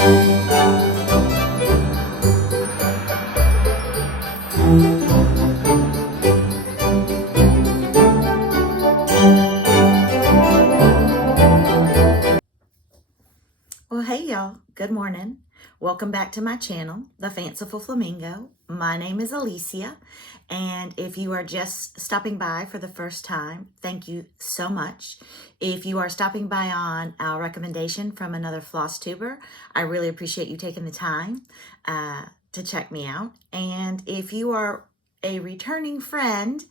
Well, hey y'all, good morning. Welcome back to my channel, The Fanciful Flamingo. My name is Alicia, and if you are just stopping by for the first time, thank you so much. If you are stopping by on our recommendation from another Flosstuber, I really appreciate you taking the time to check me out. And if you are a returning friend,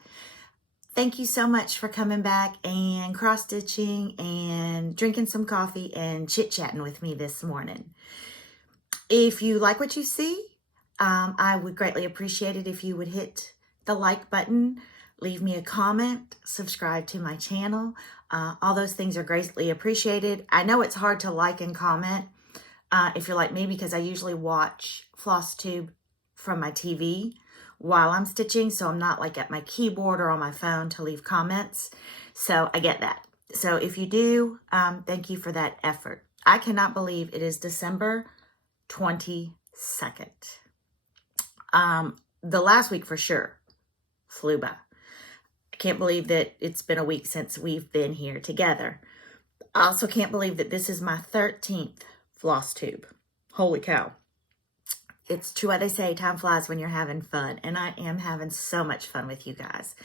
thank you so much for coming back and cross-stitching and drinking some coffee and chit-chatting with me this morning. If you like what you see, I would greatly appreciate it if you would hit the like button, leave me a comment, subscribe to my channel. All those things are greatly appreciated. I know it's hard to like and comment if you're like me, because I usually watch Flosstube from my TV while I'm stitching, so I'm not like at my keyboard or on my phone to leave comments. So I get that. So if you do, thank you for that effort. I cannot believe it is December 22nd. The last week for sure flew by. I can't believe that it's been a week since we've been here together. I also can't believe that this is my 13th Flosstube. Holy cow. It's true what they say, time flies when you're having fun, and I am having so much fun with you guys.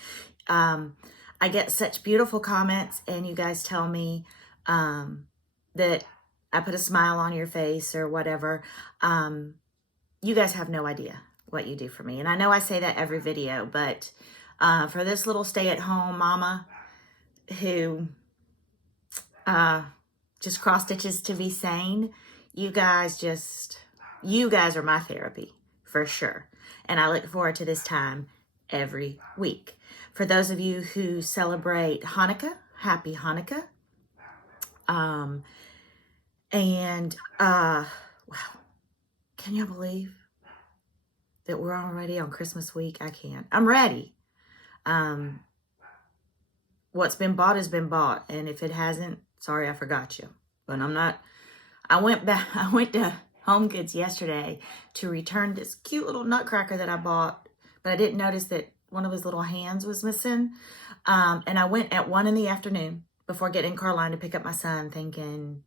I get such beautiful comments, and you guys tell me that I put a smile on your face or whatever. You guys have no idea what you do for me, and I know I say that every video, but for this little stay-at-home mama who just cross-stitches to be sane, you guys are my therapy, for sure. And I look forward to this time every week. For those of you who celebrate Hanukkah, happy Hanukkah. Wow, can you believe that we're already on Christmas week? I can't. I'm ready. What's been bought has been bought. And if it hasn't, sorry, I forgot you. But I'm not. I went to Home Goods yesterday to return this cute little nutcracker that I bought, but I didn't notice that one of his little hands was missing. And I went at 1 in the afternoon before getting in car line to pick up my son, thinking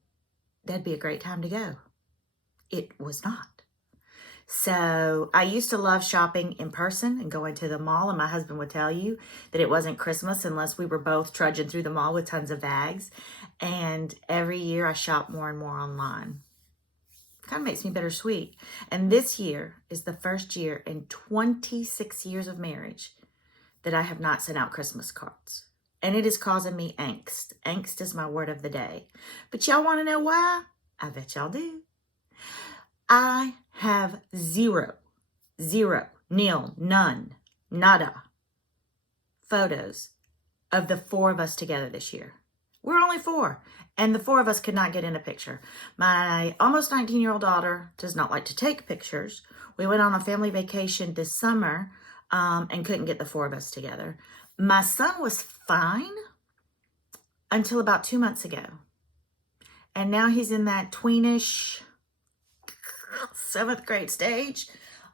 that'd be a great time to go. It was not. So I used to love shopping in person and going to the mall, and my husband would tell you that it wasn't Christmas unless we were both trudging through the mall with tons of bags. And every year I shop more and more online. Kind of makes me bittersweet. And this year is the first year in 26 years of marriage that I have not sent out Christmas cards. And it is causing me angst. Angst is my word of the day. But y'all want to know why? I bet y'all do. I have zero, nil, none, nada photos of the 4 of us together this year. We're only 4, and the 4 of us could not get in a picture. My almost 19-year-old daughter does not like to take pictures. We went on a family vacation this summer and couldn't get the 4 of us together. My son was fine until about 2 months ago. And now he's in that tweenish 7th grade stage,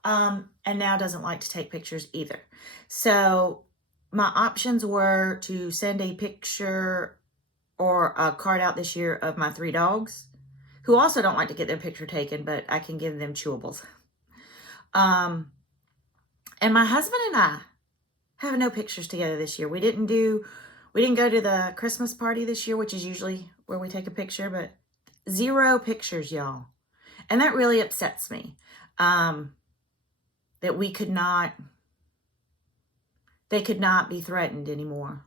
and now doesn't like to take pictures either. So my options were to send a picture or a card out this year of my 3 dogs, who also don't like to get their picture taken, but I can give them chewables. And my husband and I have no pictures together this year. We didn't go to the Christmas party this year, which is usually where we take a picture, but 0 pictures, y'all. And that really upsets me, that they could not be threatened anymore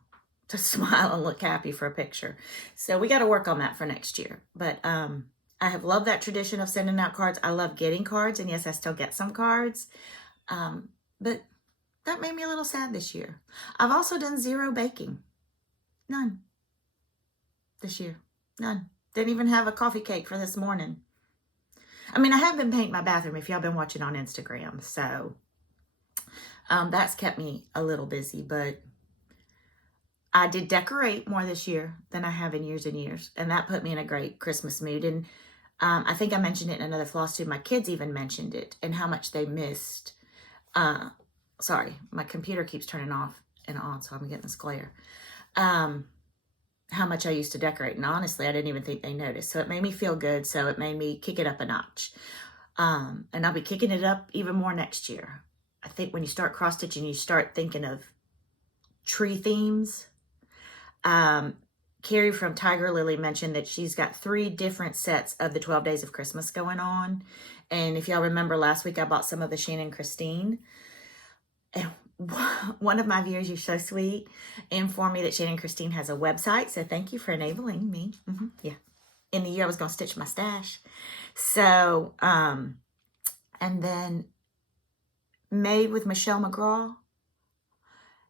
to smile and look happy for a picture. So we got to work on that for next year. But I have loved that tradition of sending out cards. I love getting cards, and yes, I still get some cards. But that made me a little sad this year. I've also done 0 baking. None. This year. None. Didn't even have a coffee cake for this morning. I mean, I have been painting my bathroom if y'all been watching on Instagram. So that's kept me a little busy. But I did decorate more this year than I have in years and years. And that put me in a great Christmas mood. And I think I mentioned it in another Flosstube. My kids even mentioned it and how much they missed. Sorry, my computer keeps turning off and on, so I'm getting this glare. How much I used to decorate. And honestly, I didn't even think they noticed. So it made me feel good. So it made me kick it up a notch. And I'll be kicking it up even more next year. I think when you start cross-stitching, you start thinking of tree themes. Carrie from Tiger Lily mentioned that she's got 3 different sets of the 12 Days of Christmas going on. And if y'all remember last week, I bought some of the Shannon Christine. And one of my viewers, you're so sweet, informed me that Shannon Christine has a website. So thank you for enabling me. Yeah. In the year I was going to stitch my stash. So, and then Made with Michelle McGraw.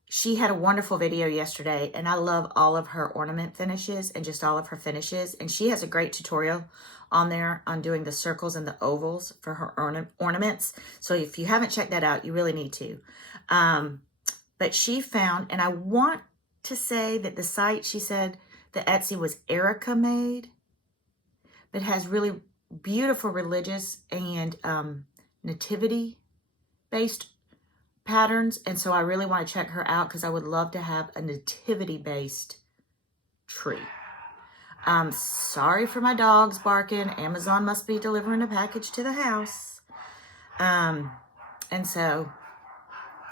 She had a wonderful video yesterday, and I love all of her ornament finishes and just all of her finishes. And she has a great tutorial on there on doing the circles and the ovals for her ornaments. So if you haven't checked that out, you really need to. But she found, and I want to say that the site, she said the Etsy was Erica Made, but has really beautiful religious and nativity-based patterns. And so I really want to check her out because I would love to have a nativity-based tree. Sorry for my dogs barking. Amazon must be delivering a package to the house. And so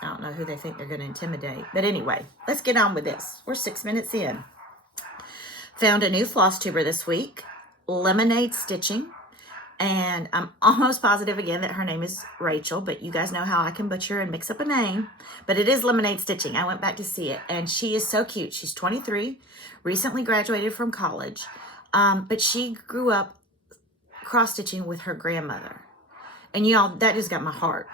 I don't know who they think they're going to intimidate. But anyway, let's get on with this. We're 6 minutes in. Found a new floss tuber this week, Lemonade Stitching. And I'm almost positive again that her name is Rachel, but you guys know how I can butcher and mix up a name. But it is Lemonade Stitching. I went back to see it, and she is so cute. She's 23, recently graduated from college, but she grew up cross-stitching with her grandmother. And y'all, that just got my heart.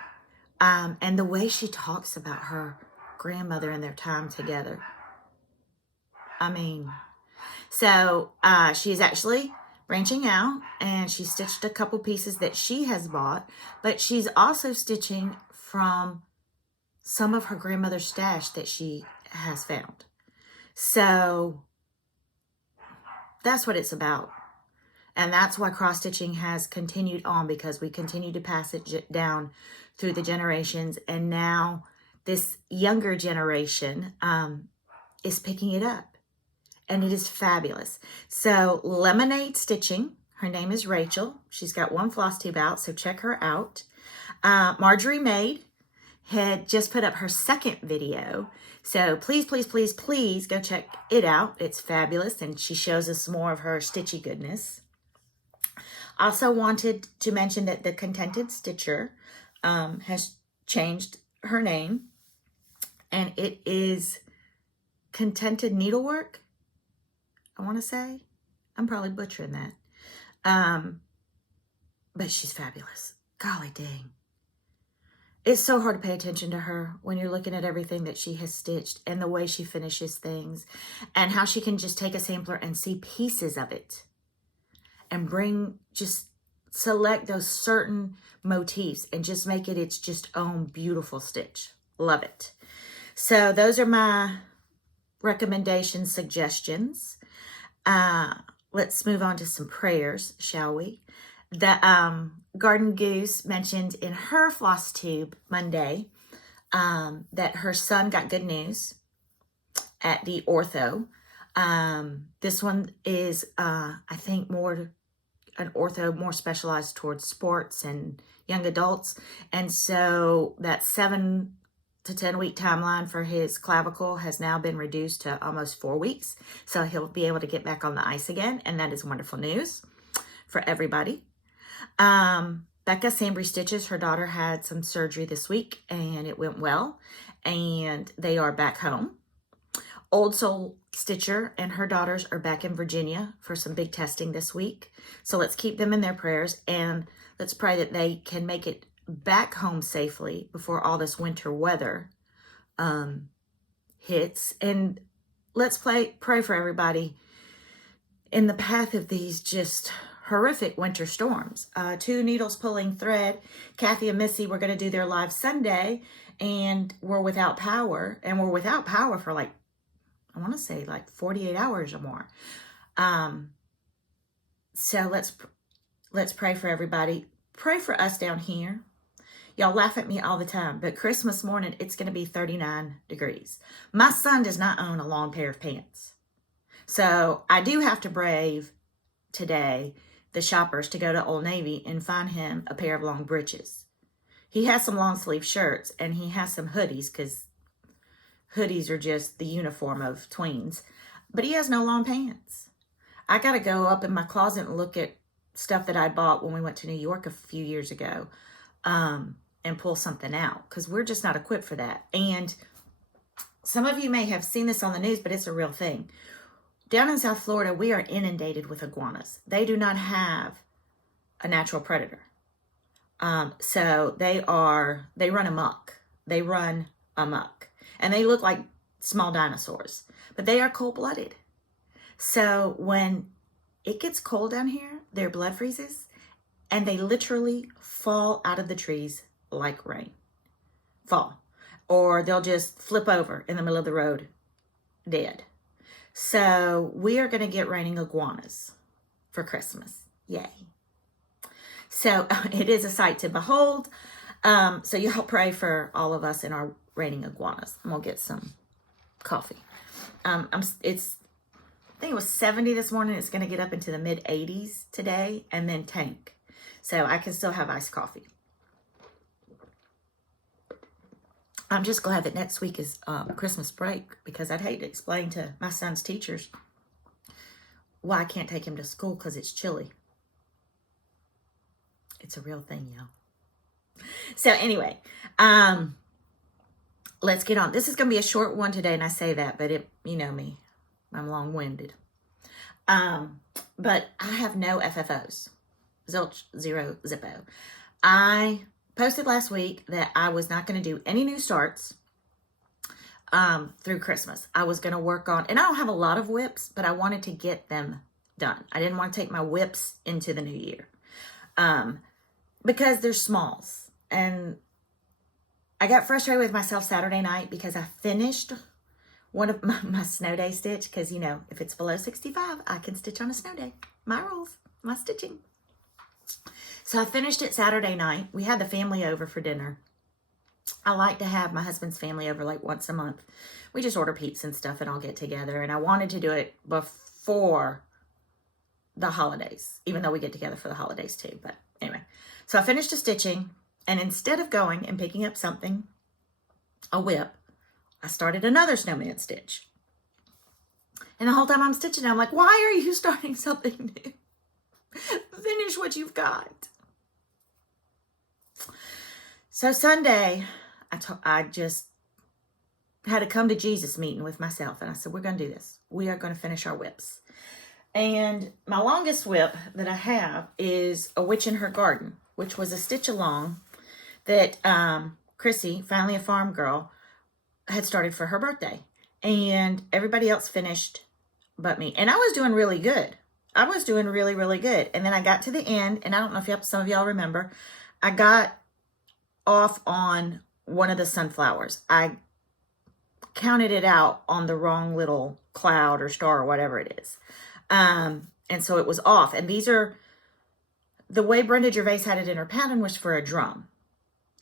And the way she talks about her grandmother and their time together. I mean, so she's actually branching out, and she stitched a couple pieces that she has bought, but she's also stitching from some of her grandmother's stash that she has found. So that's what it's about. And that's why cross-stitching has continued on, because we continue to pass it down through the generations. And now this younger generation is picking it up. And it is fabulous. So Lemonade Stitching, her name is Rachel. She's got 1 floss tube out, so check her out. Marjorie Maid had just put up her 2nd video. So please, please, please, please go check it out. It's fabulous, and she shows us more of her stitchy goodness. Also wanted to mention that the Contented Stitcher has changed her name, and it is Contented Needlework. I want to say, I'm probably butchering that. But she's fabulous. Golly dang. It's so hard to pay attention to her when you're looking at everything that she has stitched and the way she finishes things and how she can just take a sampler and see pieces of it and just select those certain motifs and just make it its just own beautiful stitch. Love it. So those are my recommendations, suggestions. Let's move on to some prayers, shall we? The Garden Goose mentioned in her floss tube Monday that her son got good news at the ortho. This one is, I think, an ortho more specialized towards sports and young adults. And so that 7 to 10 week timeline for his clavicle has now been reduced to almost 4 weeks. So he'll be able to get back on the ice again. And that is wonderful news for everybody. Becca Sambry Stitches, her daughter had some surgery this week and it went well. And they are back home. Old Soul Stitcher and her daughters are back in Virginia for some big testing this week. So let's keep them in their prayers and let's pray that they can make it back home safely before all this winter weather hits. And let's pray for everybody in the path of these just horrific winter storms. 2 needles pulling thread. Kathy and Missy were going to do their live Sunday and we're without power. And we're without power for I want to say 48 hours or more. So let's pray for everybody. Pray for us down here. Y'all laugh at me all the time, but Christmas morning, it's going to be 39 degrees. My son does not own a long pair of pants. So I do have to brave today the shoppers to go to Old Navy and find him a pair of long breeches. He has some long sleeve shirts and he has some hoodies because hoodies are just the uniform of tweens. But he has no long pants. I got to go up in my closet and look at stuff that I bought when we went to New York a few years ago. And pull something out because we're just not equipped for that. And some of you may have seen this on the news, but it's a real thing. Down in South Florida, we are inundated with iguanas. They do not have a natural predator. So they run amok. They run amok. And they look like small dinosaurs, but they are cold-blooded. So when it gets cold down here, their blood freezes and they literally fall out of the trees like rain. Fall. Or they'll just flip over in the middle of the road, dead. So we are going to get raining iguanas for Christmas. Yay. So it is a sight to behold. So y'all pray for all of us in our raining iguanas. I'm going to get some coffee. I think it was 70 this morning. It's going to get up into the mid 80s today and then tank. So I can still have iced coffee. I'm just glad that next week is Christmas break because I'd hate to explain to my son's teachers why I can't take him to school because it's chilly. It's a real thing, y'all. So anyway, let's get on. This is going to be a short one today, and I say that, but you know me. I'm long-winded. But I have no FFOs. Zilch, zero, zippo. I posted last week that I was not going to do any new starts through Christmas. I was going to work on, and I don't have a lot of whips, but I wanted to get them done. I didn't want to take my whips into the new year because they're smalls. And I got frustrated with myself Saturday night because I finished one of my snow day stitch because, you know, if it's below 65, I can stitch on a snow day. My rules, my stitching. So I finished it Saturday night. We had the family over for dinner. I like to have my husband's family over like once a month. We just order pizza and stuff and all get together. And I wanted to do it before the holidays, even though we get together for the holidays too. But anyway, so I finished the stitching. And instead of going and picking up something, a whip, I started another snowman stitch. And the whole time I'm stitching, I'm like, why are you starting something new? Finish what you've got. So Sunday, I just had a come to Jesus meeting with myself. And I said, we're going to do this. We are going to finish our whips. And my longest whip that I have is A Witch in Her Garden, which was a stitch along that Chrissy, finally a farm girl, had started for her birthday. And everybody else finished but me. And I was doing really good. I was doing really, really good. And then I got to the end, and I don't know if some of y'all remember, I got off on one of the sunflowers. I counted it out on the wrong little cloud or star or whatever it is. And so it was off. And these are, the way Brenda Gervais had it in her pattern was for a drum.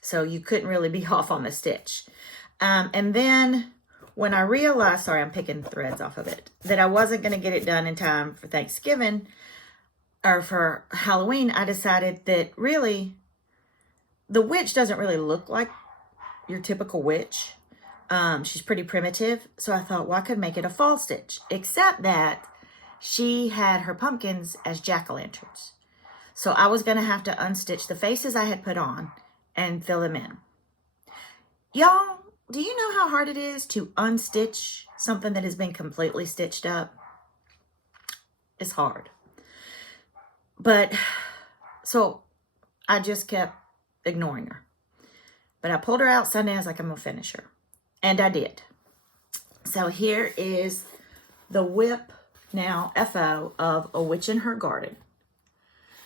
So you couldn't really be off on the stitch. And then when I realized, sorry, I'm picking threads off of it, that I wasn't going to get it done in time for Thanksgiving or for Halloween, I decided that really the witch doesn't really look like your typical witch. She's pretty primitive. So I thought, well, I could make it a fall stitch, except that she had her pumpkins as jack-o'-lanterns. So I was going to have to unstitch the faces I had put on and fill them in. Y'all, do you know how hard it is to unstitch something that has been completely stitched up? It's hard. But, so I just kept ignoring her. But I pulled her out Sunday. I was like, I'm going to finish her. And I did. So here is the whip now, FO, of A Witch in Her Garden.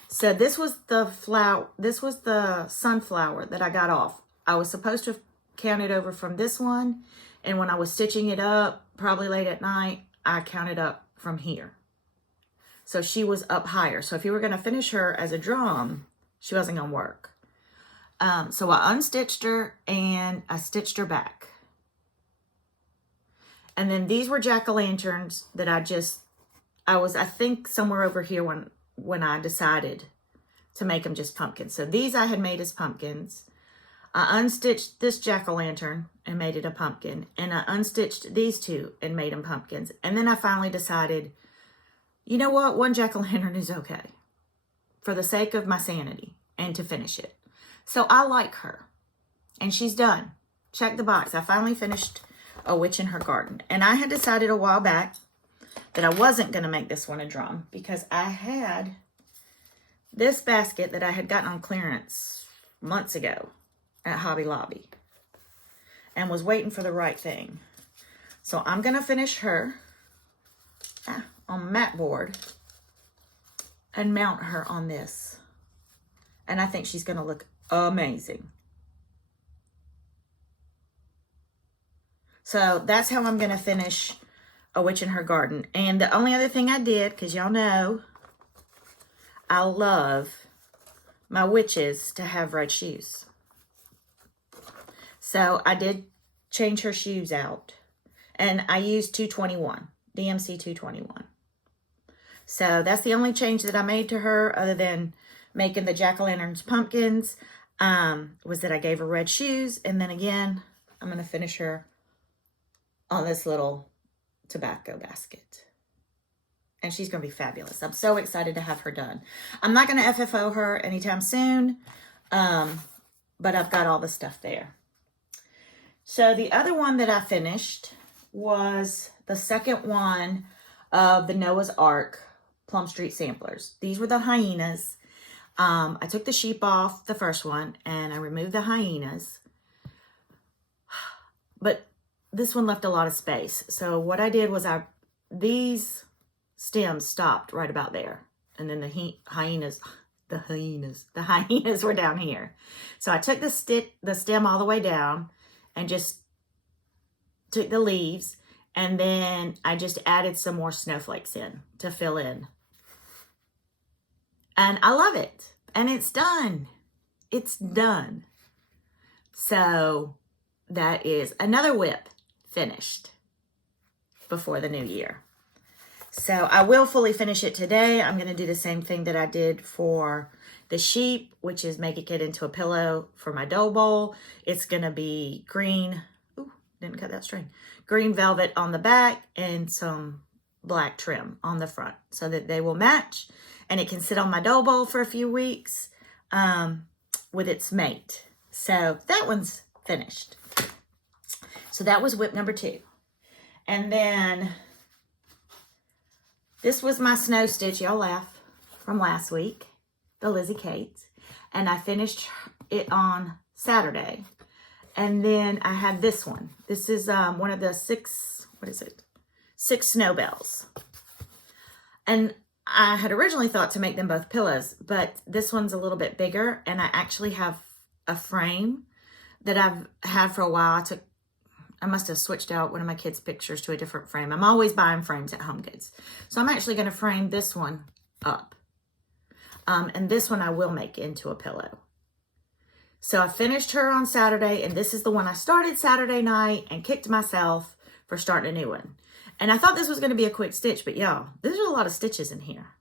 So this was the flower, this was the sunflower that I got off. I was supposed to have counted over from this one. And when I was stitching it up, probably late at night, I counted up from here. So she was up higher. So if you were going to finish her as a drum, she wasn't going to work. So I unstitched her and I stitched her back. And then these were jack-o'-lanterns that I was, I think, somewhere over here when I decided to make them just pumpkins. So these I had made as pumpkins. I unstitched this jack-o'-lantern and made it a pumpkin. And I unstitched these two and made them pumpkins. And then I finally decided, you know what? One jack-o'-lantern is okay for the sake of my sanity and to finish it. So I like her. And she's done. Check the box. I finally finished A Witch in Her Garden. And I had decided a while back that I wasn't going to make this one a drum because I had this basket that I had gotten on clearance months ago at Hobby Lobby and was waiting for the right thing. So I'm going to finish her on mat board and mount her on this. And I think she's going to look amazing. So that's how I'm going to finish A Witch in Her Garden. And the only other thing I did, because y'all know I love my witches to have red shoes. So I did change her shoes out. And I used 221, DMC 221. So that's the only change that I made to her other than making the jack-o'-lanterns pumpkins, was that I gave her red shoes. And then again, I'm going to finish her on this little tobacco basket. And she's going to be fabulous. I'm so excited to have her done. I'm not going to FFO her anytime soon, but I've got all the stuff there. So the other one that I finished was the second one of the Noah's Ark Plum Street samplers. These were the hyenas. I took the sheep off the first one and I removed the hyenas. But this one left a lot of space. So what I did was these stems stopped right about there. And then the hyenas were down here. So I took the stem all the way down and just took the leaves. And then I just added some more snowflakes in to fill in. And I love it. And it's done. It's done. So that is another whip finished before the new year. So I will fully finish it today. I'm going to do the same thing that I did for the sheep, which is make it into a pillow for my dough bowl. It's going to be green. Ooh, didn't cut that string. Green velvet on the back and some black trim on the front so that they will match. And it can sit on my dough bowl for a few weeks with its mate. So that one's finished. So that was whip number 2. And then this was my snow stitch, y'all laugh, from last week, the Lizzie Kate. And I finished it on Saturday. And then I had this one. This is one of the 6 snow bells. And I had originally thought to make them both pillows, but this one's a little bit bigger. And I actually have a frame that I've had for a while. I must have switched out one of my kids' pictures to a different frame. I'm always buying frames at HomeGoods. So I'm actually going to frame this one up. And this one I will make into a pillow. So I finished her on Saturday, and this is the one I started Saturday night and kicked myself for starting a new one. And I thought this was going to be a quick stitch, but y'all, there's a lot of stitches in here.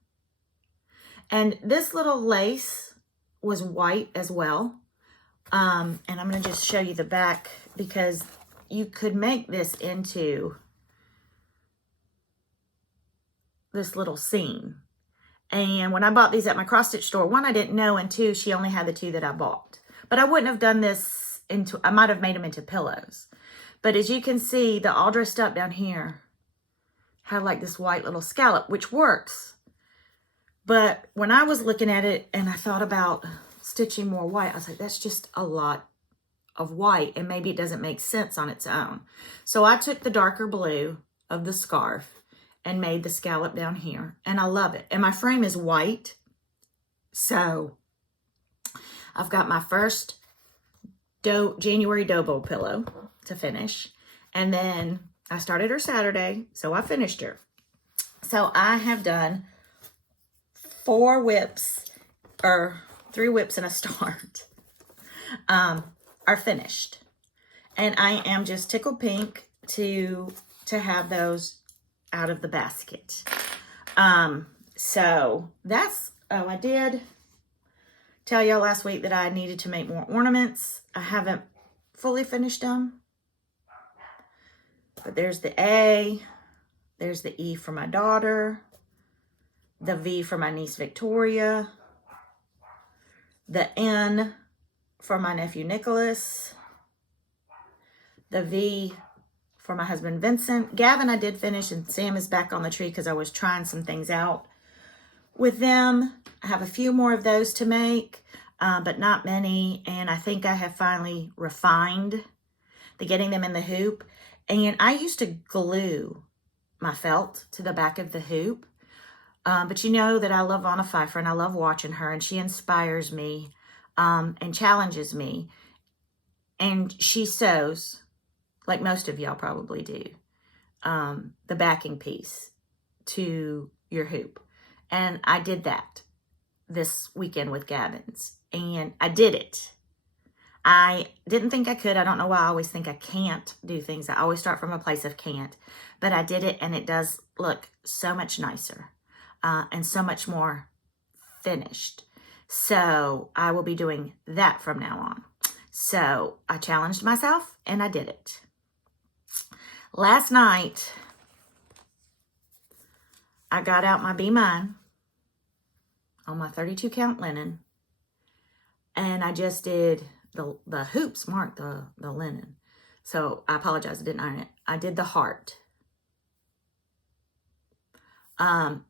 And this little lace was white as well. And I'm going to just show you the back because you could make this into this little scene. And when I bought these at my cross stitch store, 1, I didn't know, and 2, she only had the 2 that I bought. But I wouldn't have done this I might have made them into pillows. But as you can see, the all dressed up down here had like this white little scallop, which works. But when I was looking at it and I thought about stitching more white, I was like, that's just a lot of white and maybe it doesn't make sense on its own. So I took the darker blue of the scarf and made the scallop down here, and I love it. And my frame is white. So I've got my first January dough bowl pillow to finish. And then I started her Saturday, so I finished her. So I have done 4 whips, or 3 whips and a start, are finished. And I am just tickled pink to have those out of the basket. So that's, oh, I did tell y'all last week that I needed to make more ornaments. I haven't fully finished them. But there's the A, there's the E for my daughter, the V for my niece Victoria, the N for my nephew Nicholas, the V for my husband Vincent. Gavin I did finish, and Sam is back on the tree because I was trying some things out with them. I have a few more of those to make, but not many. And I think I have finally refined the getting them in the hoop. And I used to glue my felt to the back of the hoop. But you know that I love Anna Pfeiffer and I love watching her, and she inspires me and challenges me. And she sews, like most of y'all probably do, the backing piece to your hoop. And I did that this weekend with Gavin's, and I did it. I didn't think I could. I don't know why I always think I can't do things. I always start from a place of can't. But I did it, and it does look so much nicer and so much more finished. So I will be doing that from now on. So I challenged myself, and I did it. Last night, I got out my Be Mine on my 32 count linen, and I just did the hoops mark the linen. So I apologize, I didn't iron it. I did the heart. And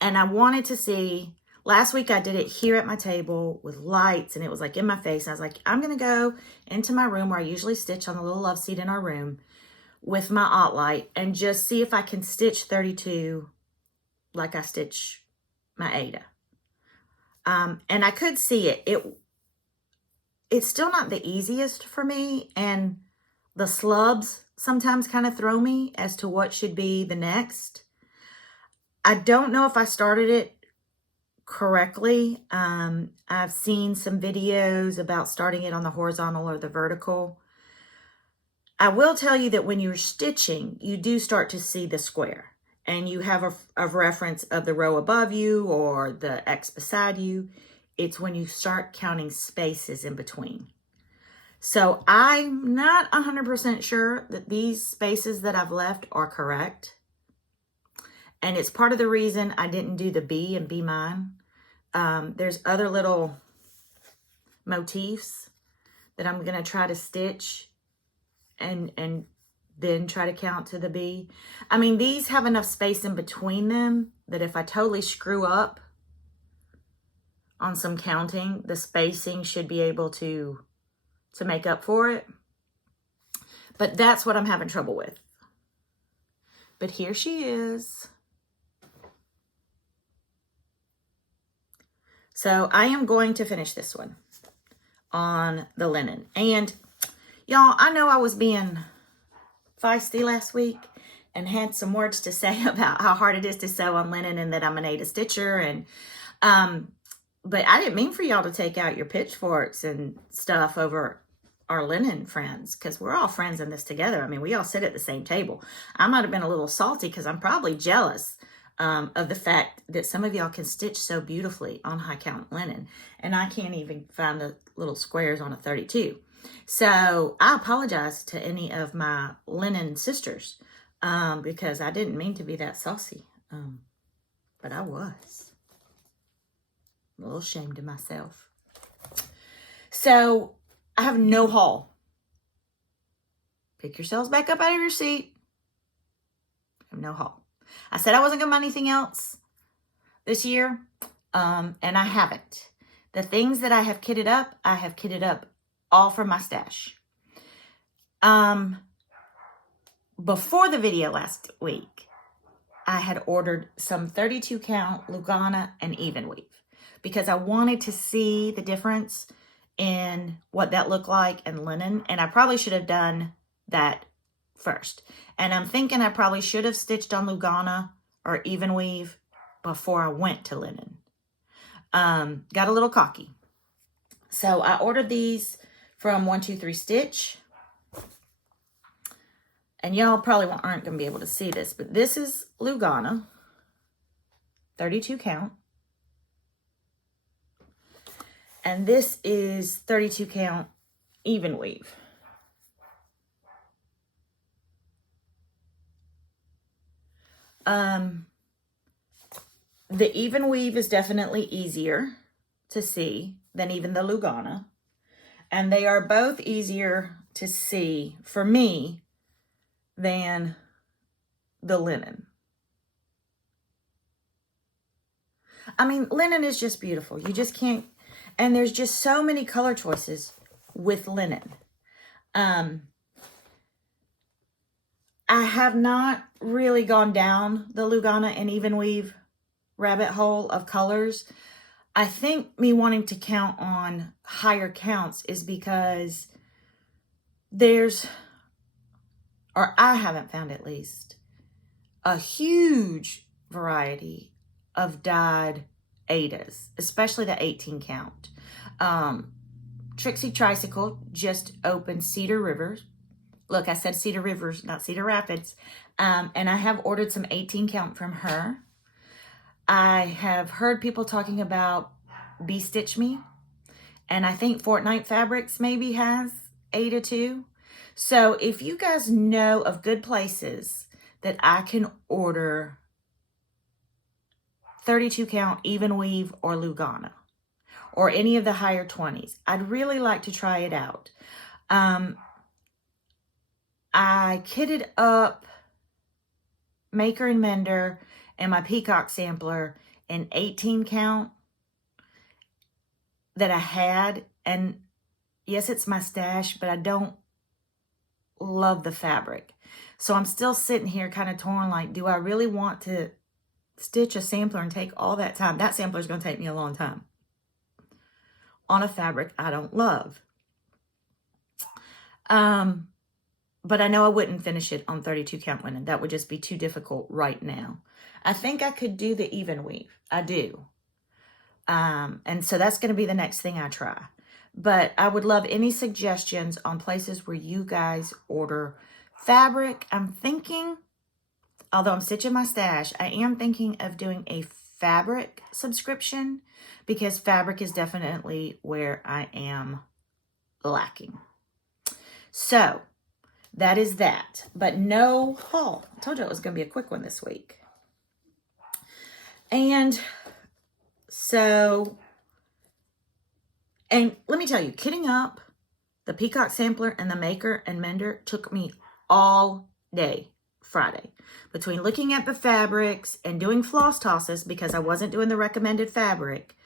I wanted to see, last week I did it here at my table with lights, and it was like in my face. I was like, I'm going to go into my room where I usually stitch on the little love seat in our room with my aught light and just see if I can stitch 32 like I stitch my Ada. And I could see it. It's still not the easiest for me, and the slubs sometimes kind of throw me as to what should be the next. I don't know if I started it correctly. I've seen some videos about starting it on the horizontal or the vertical. I will tell you that when you're stitching, you do start to see the square, and you have a reference of the row above you or the X beside you. It's when you start counting spaces in between. So I'm not 100% sure that these spaces that I've left are correct. And it's part of the reason I didn't do the B and Be Mine. There's other little motifs that I'm going to try to stitch and then try to count to the B. I mean, these have enough space in between them that if I totally screw up on some counting, the spacing should be able to make up for it. But that's what I'm having trouble with. But here she is. So I am going to finish this one on the linen. And y'all, I know I was being feisty last week and had some words to say about how hard it is to sew on linen and that I'm an Ada stitcher. And but I didn't mean for y'all to take out your pitchforks and stuff over our linen friends, because we're all friends in this together. I mean, we all sit at the same table. I might have been a little salty because I'm probably jealous of the fact that some of y'all can stitch so beautifully on high count linen, and I can't even find the little squares on a 32. So I apologize to any of my linen sisters because I didn't mean to be that saucy, but I was. I'm a little ashamed of myself. So I have no haul. Pick yourselves back up out of your seat. I have no haul. I said I wasn't going to buy anything else this year, and I haven't. The things that I have kitted up all from my stash. Before the video last week, I had ordered some 32 count Lugana and even weave because I wanted to see the difference in what that looked like in linen, and I probably should have done that first. And I'm thinking I probably should have stitched on Lugana or even weave before I went to linen. got a little cocky. So I ordered these from 123 Stitch. And y'all probably aren't going to be able to see this, but this is Lugana, 32 count. And this is 32 count even weave. The even weave is definitely easier to see than even the Lugana. And they are both easier to see for me than the linen. I mean, linen is just beautiful. You just can't, and there's just so many color choices with linen. I have not really gone down the Lugana and even weave rabbit hole of colors. I think me wanting to count on higher counts is because there's, or I haven't found at least, a huge variety of dyed Adas, especially the 18 count. Trixie Tricycle just opened Cedar Rivers. Look, I said Cedar Rivers, not Cedar Rapids. And I have ordered some 18 count from her. I have heard people talking about Be Stitch Me. And I think Fortnite Fabrics maybe has Ada too. So if you guys know of good places that I can order 32 count even weave or Lugana or any of the higher 20s, I'd really like to try it out. I kitted up Maker and Mender and my Peacock sampler in 18 count that I had. And yes, it's my stash, but I don't love the fabric. So I'm still sitting here kind of torn, like, do I really want to stitch a sampler and take all that time? That sampler is going to take me a long time on a fabric I don't love. But I know I wouldn't finish it on 32 count linen. That would just be too difficult right now. I think I could do the even weave. I do. And so that's going to be the next thing I try. But I would love any suggestions on places where you guys order fabric. I'm thinking, although I'm stitching my stash, I am thinking of doing a fabric subscription because fabric is definitely where I am lacking. So that is that, but no haul. I told you it was going to be a quick one this week. And so, and let me tell you, kitting up the Peacock sampler and the Maker and Mender took me all day Friday. Between looking at the fabrics and doing floss tosses because I wasn't doing the recommended fabric,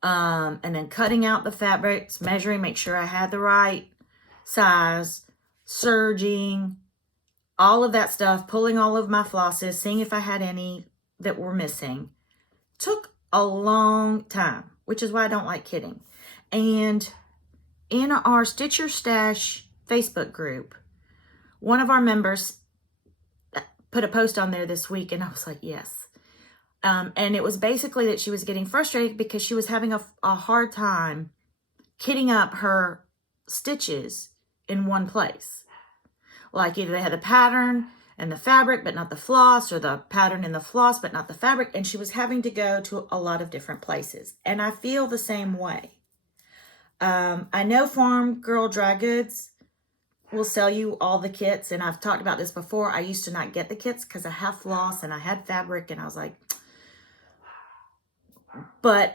and then cutting out the fabrics, measuring, make sure I had the right size, serging, all of that stuff, pulling all of my flosses, seeing if I had any that were missing. Took a long time, which is why I don't like kitting. And in our Stitch Your Stash Facebook group, one of our members put a post on there this week, and I was like, yes. And it was basically that she was getting frustrated because she was having a hard time kitting up her stitches in one place. Like either they had the pattern and the fabric, but not the floss, or the pattern and the floss, but not the fabric. And she was having to go to a lot of different places. And I feel the same way. I know Farm Girl Dry Goods will sell you all the kits. And I've talked about this before. I used to not get the kits because I have floss and I had fabric. And I was like, but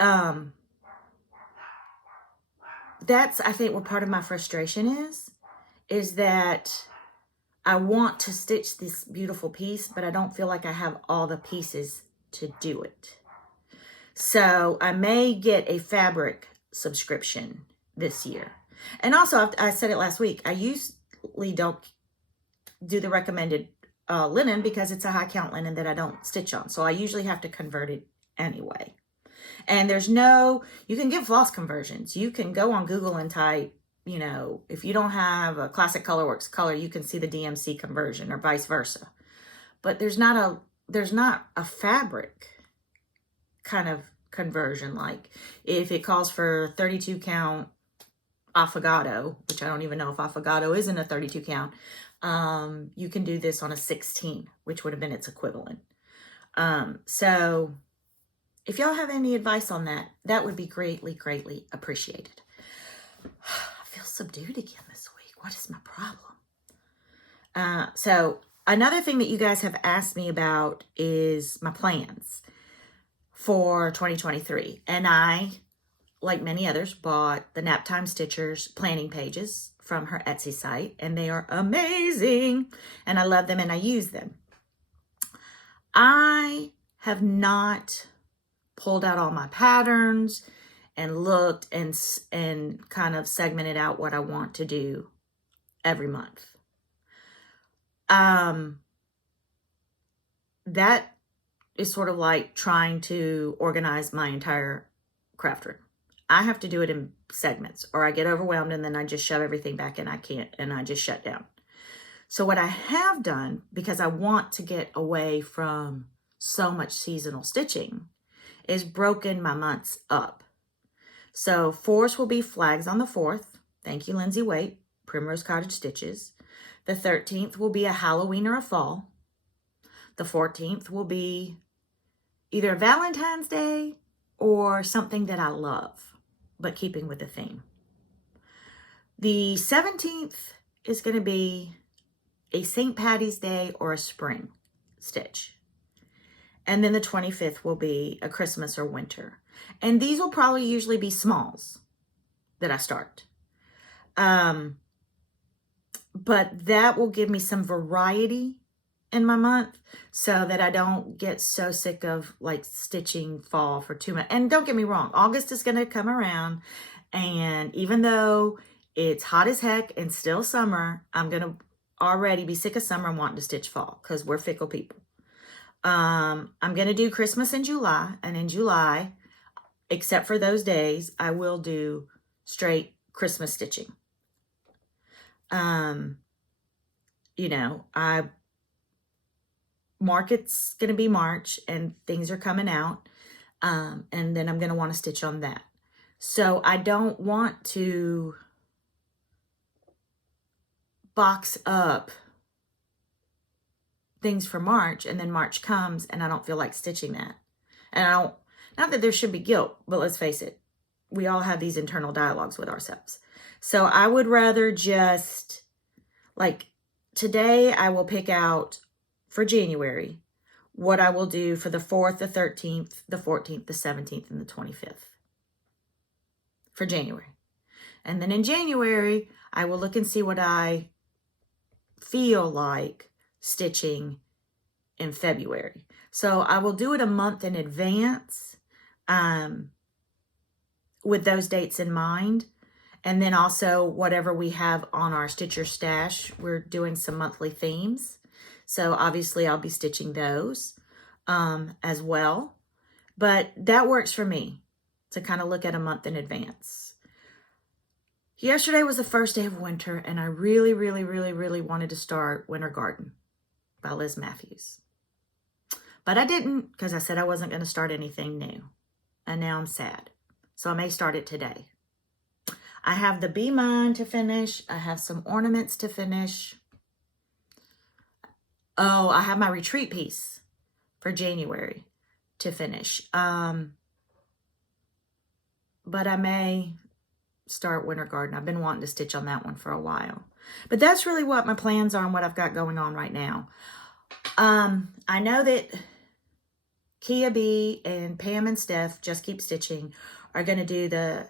that's, I think, where part of my frustration is that I want to stitch this beautiful piece, but I don't feel like I have all the pieces to do it. So I may get a fabric subscription this year. And also, I said it last week, I usually don't do the recommended linen because it's a high count linen that I don't stitch on. So I usually have to convert it anyway. And there's no, you can get floss conversions. You can go on Google and type, you know, if you don't have a Classic Colorworks color, you can see the DMC conversion or vice versa. But there's not a fabric kind of conversion. Like if it calls for 32 count affogato, which I don't even know if affogato isn't a 32 count, you can do this on a 16, which would have been its equivalent. So if y'all have any advice on that, that would be greatly, greatly appreciated. I feel subdued again this week. What is my problem? So another thing that you guys have asked me about is my plans for 2023. And I, like many others, bought the Naptime Stitchers planning pages from her Etsy site, and they are amazing. And I love them and I use them. I have not pulled out all my patterns and looked and kind of segmented out what I want to do every month. That is sort of like trying to organize my entire craft room. I have to do it in segments, or I get overwhelmed and then I just shove everything back and I can't, and I just shut down. So what I have done, because I want to get away from so much seasonal stitching, is broken my months up. So 4th will be Flags on the 4th. Thank you, Lindsay Waite, Primrose Cottage Stitches. The 13th will be a Halloween or a fall. The 14th will be either a Valentine's Day or something that I love, but keeping with the theme. The 17th is going to be a St. Patty's Day or a spring stitch. And then the 25th will be a Christmas or winter. And these will probably usually be smalls that I start. But that will give me some variety in my month so that I don't get so sick of like stitching fall for 2 months. And don't get me wrong, August is going to come around. And even though it's hot as heck and still summer, I'm going to already be sick of summer and wanting to stitch fall because we're fickle people. I'm going to do Christmas in July. And in July, except for those days, I will do straight Christmas stitching. You know, market's going to be March and things are coming out. And then I'm going to want to stitch on that. So I don't want to box up things for March, and then March comes and I don't feel like stitching that. And I don't, not that there should be guilt, but let's face it, we all have these internal dialogues with ourselves. So I would rather just, like today I will pick out for January what I will do for the 4th, the 13th, the 14th, the 17th, and the 25th for January. And then in January, I will look and see what I feel like stitching in February. So I will do it a month in advance with those dates in mind. And then also whatever we have on our Stitcher stash, we're doing some monthly themes. So obviously I'll be stitching those as well. But that works for me to kind of look at a month in advance. Yesterday was the first day of winter, and I really, really, really, really wanted to start Winter Garden by Liz Matthews. But I didn't, because I said I wasn't going to start anything new. And now I'm sad. So I may start it today. I have the Be Mine to finish. I have some ornaments to finish. Oh, I have my retreat piece for January to finish. But I may start Winter Garden. I've been wanting to stitch on that one for a while. But that's really what my plans are and what I've got going on right now. I know that Kia B and Pam and Steph, Just Keep Stitching, are going to do the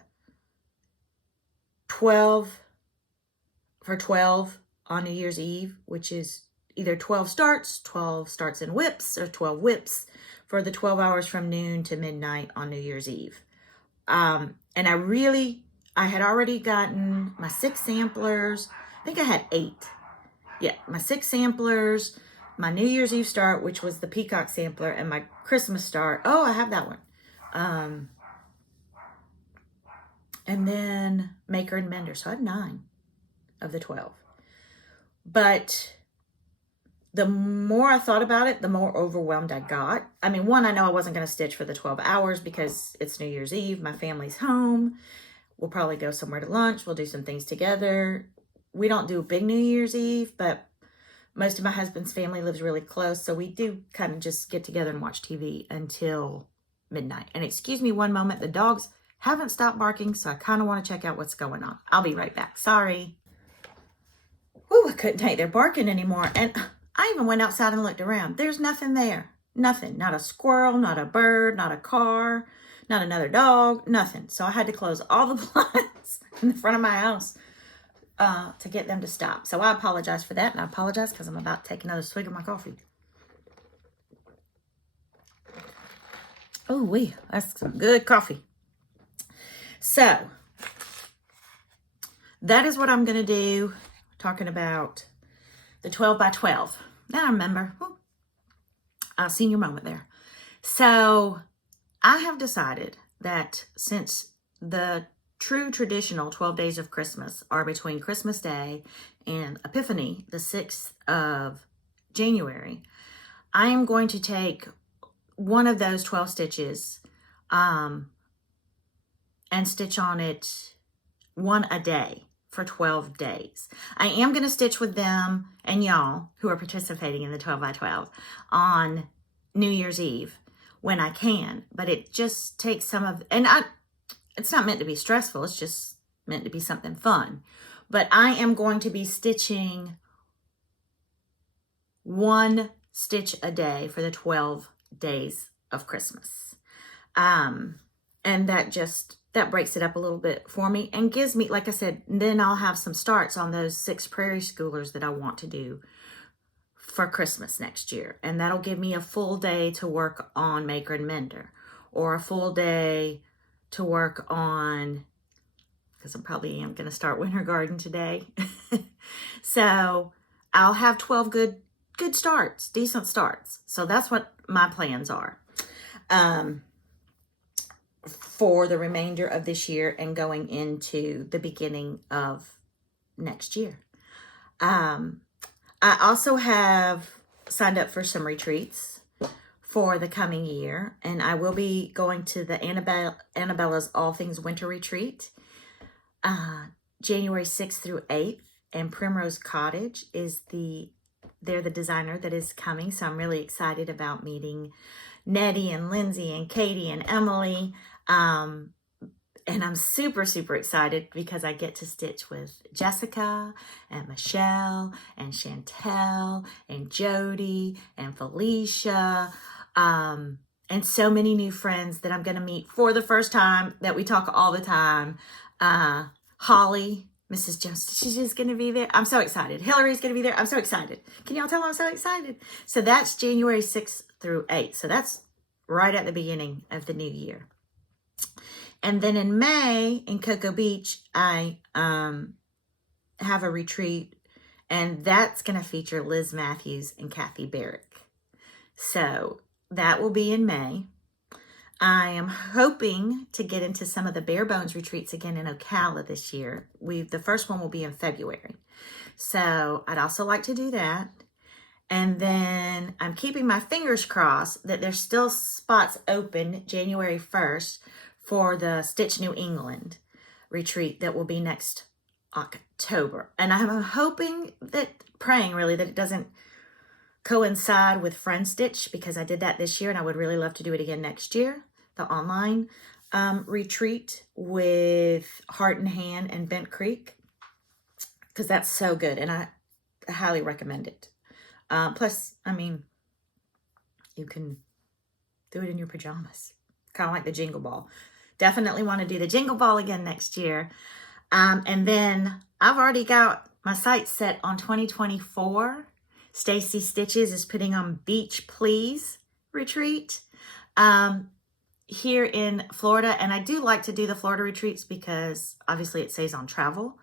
12 for 12 on New Year's Eve, which is either 12 starts and whips, or 12 whips for the 12 hours from noon to midnight on New Year's Eve. And I had already gotten my 6 samplers. I think I had 8. Yeah, my 6 samplers, my New Year's Eve start, which was the peacock sampler, and my Christmas start. Oh, I have that one. And then Maker and Mender. So I had 9 of the 12. But the more I thought about it, the more overwhelmed I got. I mean, one, I know I wasn't going to stitch for the 12 hours because it's New Year's Eve. My family's home. We'll probably go somewhere to lunch. We'll do some things together. We don't do a big New Year's Eve, but most of my husband's family lives really close. So we do kind of just get together and watch TV until midnight. And excuse me one moment, the dogs haven't stopped barking, so I kind of want to check out what's going on. I'll be right back. Sorry. Whew, I couldn't take their barking anymore. And I even went outside and looked around. There's nothing there. Nothing. Not a squirrel, not a bird, not a car, not another dog, nothing. So I had to close all the blinds in the front of my house to get them to stop. So I apologize for that, and I apologize because I'm about to take another swig of my coffee. Oh, that's some good coffee. So that is what I'm going to do, talking about the 12 by 12. Now I remember. Senior moment there. So I have decided that since the true traditional 12 days of Christmas are between Christmas Day and Epiphany, the 6th of January, I am going to take one of those 12 stitches and stitch on it one a day for 12 days. I am going to stitch with them and y'all who are participating in the 12 by 12 on New Year's Eve when I can, but it just takes some of, and it's not meant to be stressful. It's just meant to be something fun. But I am going to be stitching one stitch a day for the 12 days of Christmas. And that breaks it up a little bit for me and gives me, like I said, then I'll have some starts on those 6 prairie schoolers that I want to do for Christmas next year. And that'll give me a full day to work on Maker and Mender, or a full day to work on, because I probably am going to start Winter Garden today. So I'll have 12 good starts, decent starts. So that's what my plans are. For the remainder of this year and going into the beginning of next year. I also have signed up for some retreats for the coming year, and I will be going to the Annabella's All Things Winter Retreat, January 6th through 8th, and Primrose Cottage they're the designer that is coming, so I'm really excited about meeting Nettie and Lindsay and Katie and Emily. And I'm super, super excited because I get to stitch with Jessica and Michelle and Chantel and Jody and Felicia, and so many new friends that I'm going to meet for the first time, that we talk all the time. Holly, Mrs. Jones, she's just going to be there. I'm so excited. Hillary's going to be there. I'm so excited. Can y'all tell I'm so excited? So that's January 6th through 8th. So that's right at the beginning of the new year. And then in May in Cocoa Beach, I have a retreat, and that's going to feature Liz Matthews and Kathy Barrick. So that will be in May. I am hoping to get into some of the bare bones retreats again in Ocala this year. The first one will be in February. So I'd also like to do that. And then I'm keeping my fingers crossed that there's still spots open January 1st for the Stitch New England retreat that will be next October. And I'm praying really that it doesn't coincide with Friend Stitch, because I did that this year and I would really love to do it again next year. The online retreat with Heart and Hand and Bent Creek, because that's so good and I highly recommend it. Plus, I mean, you can do it in your pajamas, kind of like the Jingle Ball. Definitely want to do the Jingle Ball again next year. And then I've already got my sights set on 2024. Stacy Stitches is putting on Beach Please retreat here in Florida. And I do like to do the Florida retreats because obviously it saves on travel.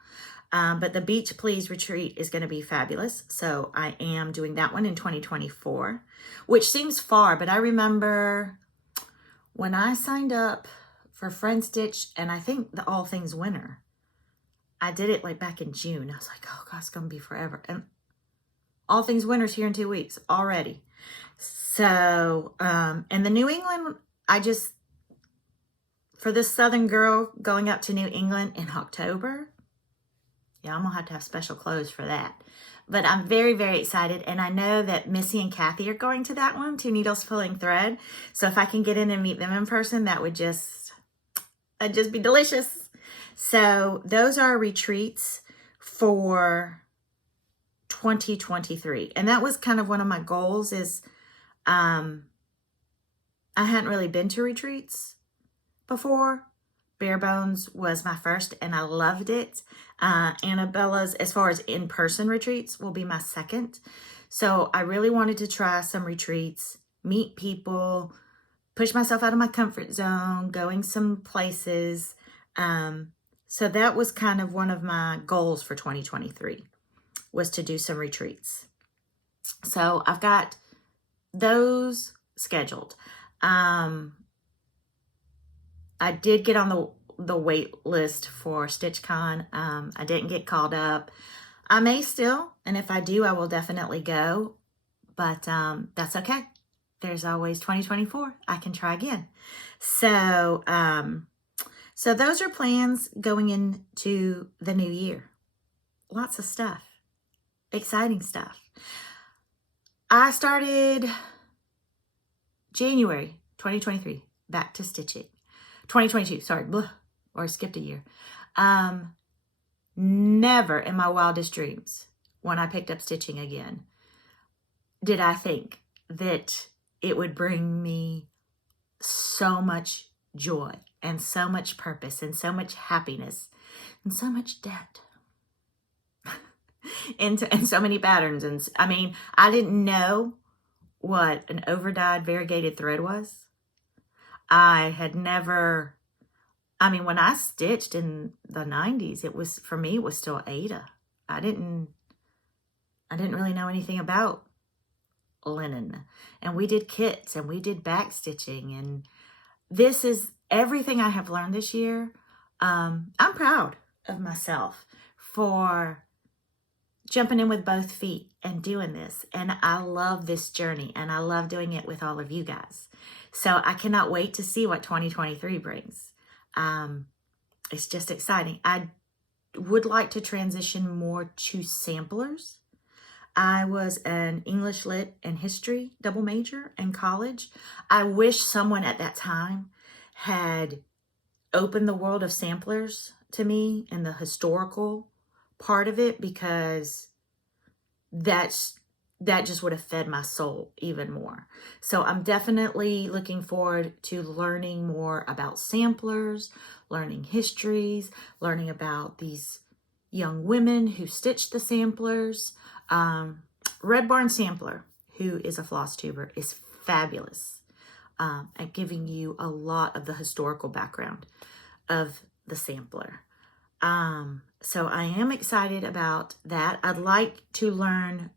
But the Beach Please retreat is going to be fabulous. So I am doing that one in 2024, which seems far. But I remember when I signed up for Friend Stitch, and I think the All Things Winter, I did it like back in June. I was like, oh God, it's going to be forever. And all things winter's here in 2 weeks already. So, and the New England, for this Southern girl going up to New England in October, yeah, I'm going to have special clothes for that. But I'm very, very excited. And I know that Missy and Kathy are going to that one, Two Needles Pulling Thread. So if I can get in and meet them in person, that'd just be delicious. So those are retreats for 2023. And that was kind of one of my goals is, I hadn't really been to retreats before. Bare Bones was my first and I loved it. Annabella's, as far as in-person retreats, will be my second. So I really wanted to try some retreats, meet people, push myself out of my comfort zone, going some places. So that was kind of one of my goals for 2023, was to do some retreats. So I've got those scheduled. I did get on the wait list for StitchCon. I didn't get called up. I may still, and if I do, I will definitely go, but that's okay. There's always 2024. I can try again. So, so those are plans going into the new year. Lots of stuff, exciting stuff. I started January 2023, back to stitching. 2022, sorry, or I skipped a year. Never in my wildest dreams, when I picked up stitching again, did I think that it would bring me so much joy and so much purpose and so much happiness and so much debt and so many patterns. And I mean, I didn't know what an overdyed variegated thread was. I had never, I mean, when I stitched in the 90s, it was, for me, it was still Ada. I didn't really know anything about linen. And we did kits and we did back stitching. And this is everything I have learned this year. I'm proud of myself for jumping in with both feet and doing this. And I love this journey and I love doing it with all of you guys. So I cannot wait to see what 2023 brings. It's just exciting. I would like to transition more to samplers. I was an English Lit and History double major in college. I wish someone at that time had opened the world of samplers to me and the historical part of it, because that just would have fed my soul even more. So I'm definitely looking forward to learning more about samplers, learning histories, learning about these young women who stitched the samplers. Red Barn Sampler, who is a Flosstuber, is fabulous at giving you a lot of the historical background of the sampler. So I am excited about that. I'd like to learn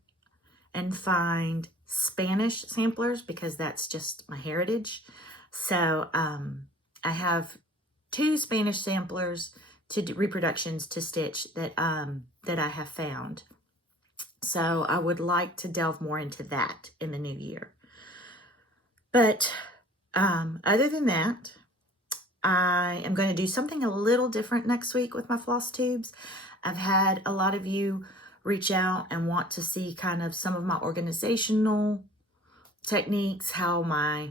and find Spanish samplers because that's just my heritage. So I have 2 Spanish samplers reproductions to stitch that that I have found. So I would like to delve more into that in the new year. But other than that, I am going to do something a little different next week with my floss tubes. I've had a lot of you reach out and want to see kind of some of my organizational techniques, how my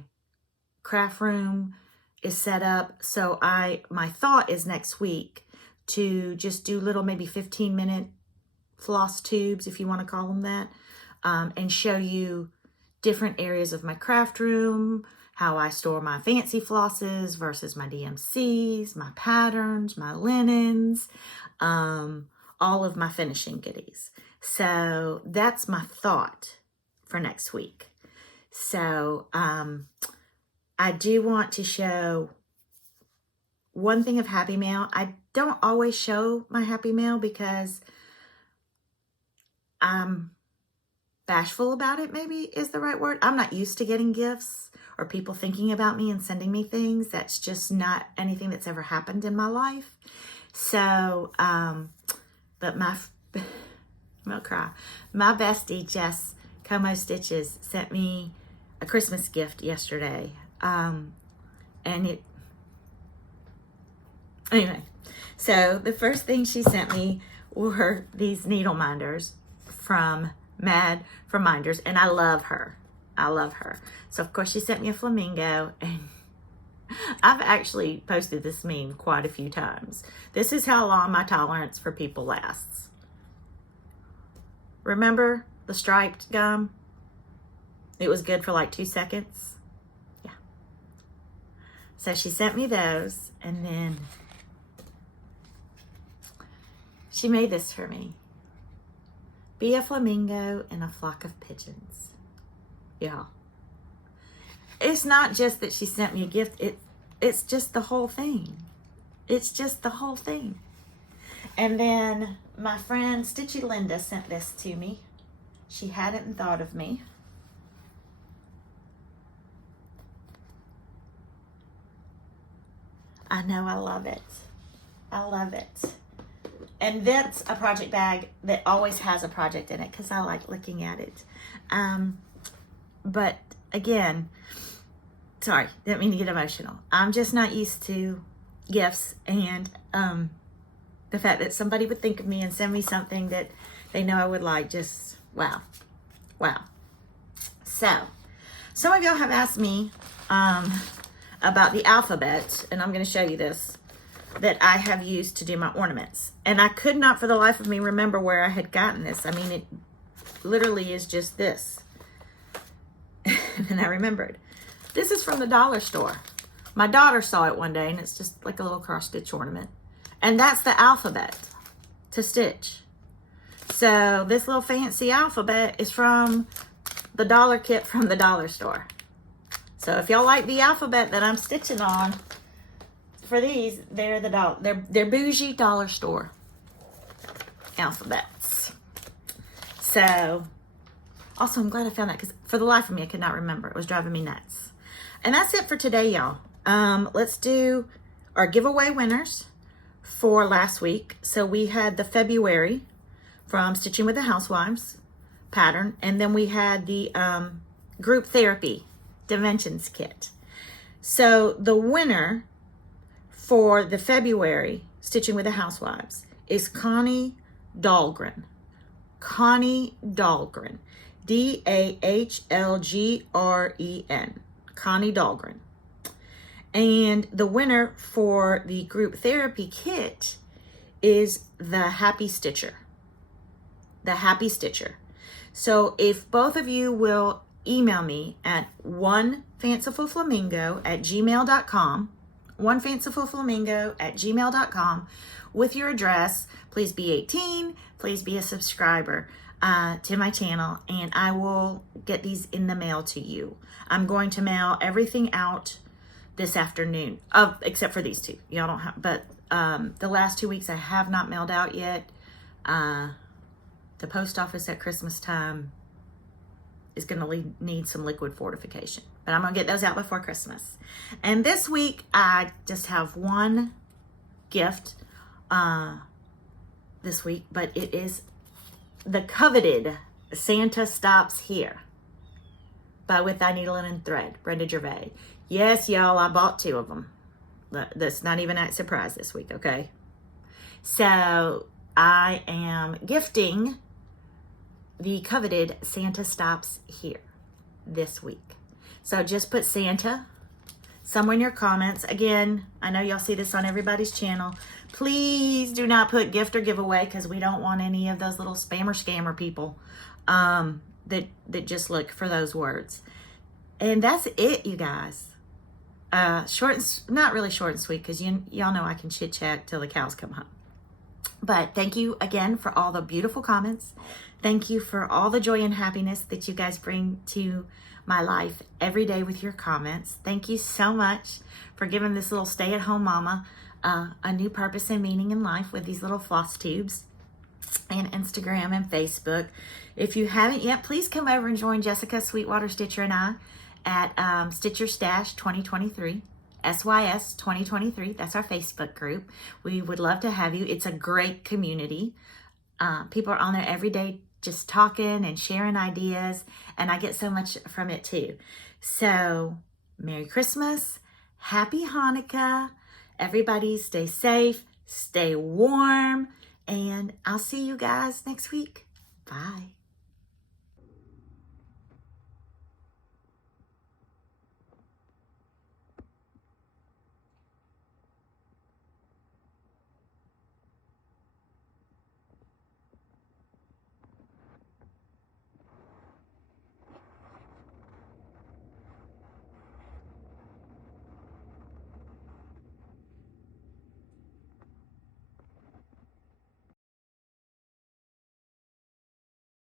craft room is set up. So my thought is next week to just do little maybe 15-minute floss tubes, if you want to call them that, and show you different areas of my craft room, how I store my fancy flosses versus my DMCs, my patterns, my linens, all of my finishing goodies. So that's my thought for next week. So I do want to show one thing of Happy Mail. I don't always show my Happy Mail because I'm bashful about it, maybe is the right word. I'm not used to getting gifts or people thinking about me and sending me things. That's just not anything that's ever happened in my life. So, but I'm gonna cry. My bestie, Jess Como Stitches, sent me a Christmas gift yesterday. Anyway, so the first thing she sent me were these needle minders from Minders, and I love her. I love her. So of course she sent me a flamingo, and I've actually posted this meme quite a few times. This is how long my tolerance for people lasts. Remember the striped gum? It was good for like 2 seconds. Yeah. So she sent me those, and then she made this for me. Be a flamingo in a flock of pigeons. Yeah. It's not just that she sent me a gift. It's just the whole thing. It's just the whole thing. And then my friend Stitchy Linda sent this to me. She hadn't thought of me. I know, I love it. I love it. And that's a project bag that always has a project in it because I like looking at it. But again, sorry, didn't mean to get emotional. I'm just not used to gifts, and the fact that somebody would think of me and send me something that they know I would like, just wow. Wow. So, some of y'all have asked me about the alphabet, and I'm going to show you this, that I have used to do my ornaments. And I could not for the life of me remember where I had gotten this. I mean, it literally is just this. And I remembered. This is from the dollar store. My daughter saw it one day, and it's just like a little cross-stitch ornament. And that's the alphabet to stitch. So this little fancy alphabet is from the dollar kit from the dollar store. So if y'all like the alphabet that I'm stitching on for these, they're they're bougie dollar store alphabets. So also, I'm glad I found that, because for the life of me, I could not remember. It was driving me nuts. And that's it for today, y'all. Let's do our giveaway winners for last week. So we had the February from Stitching with the Housewives pattern, and then we had the group therapy dimensions kit. So the winner for the February Stitching with the Housewives is Connie Dahlgren. Connie Dahlgren. Dahlgren. Connie Dahlgren. And the winner for the group therapy kit is the Happy Stitcher. The Happy Stitcher. So if both of you will email me at onefancifulflamingo@gmail.com, onefancifulflamingo@gmail.com with your address, please be 18, please be a subscriber to my channel, and I will get these in the mail to you. I'm going to mail everything out this afternoon, except for these two. Y'all don't have, but the last 2 weeks I have not mailed out yet. The post office at Christmas time is going to need some liquid fortification, but I'm going to get those out before Christmas. And this week I just have one gift this week, but it is the coveted Santa Stops Here by With Thy Needle and Thread, Brenda Gervais. Yes, y'all, I bought 2 of them. That's not even a surprise this week, okay? So I am gifting the coveted Santa Stops Here this week. So just put Santa somewhere in your comments. Again, I know y'all see this on everybody's channel. Please do not put gift or giveaway, because we don't want any of those little spammer scammer people that just look for those words. And that's it, you guys. Short and not really short and sweet, because y'all know I can chit chat till the cows come home. But thank you again for all the beautiful comments. Thank you for all the joy and happiness that you guys bring to my life every day with your comments. Thank you so much for giving this little stay-at-home mama a new purpose and meaning in life with these little floss tubes and Instagram and Facebook. If you haven't yet, please come over and join Jessica, Sweetwater Stitcher, and I at Stitcher Stash 2023. SYS 2023. That's our Facebook group. We would love to have you. It's a great community. People are on there every day just talking and sharing ideas, and I get so much from it too. So, Merry Christmas, Happy Hanukkah, everybody stay safe, stay warm, and I'll see you guys next week. Bye.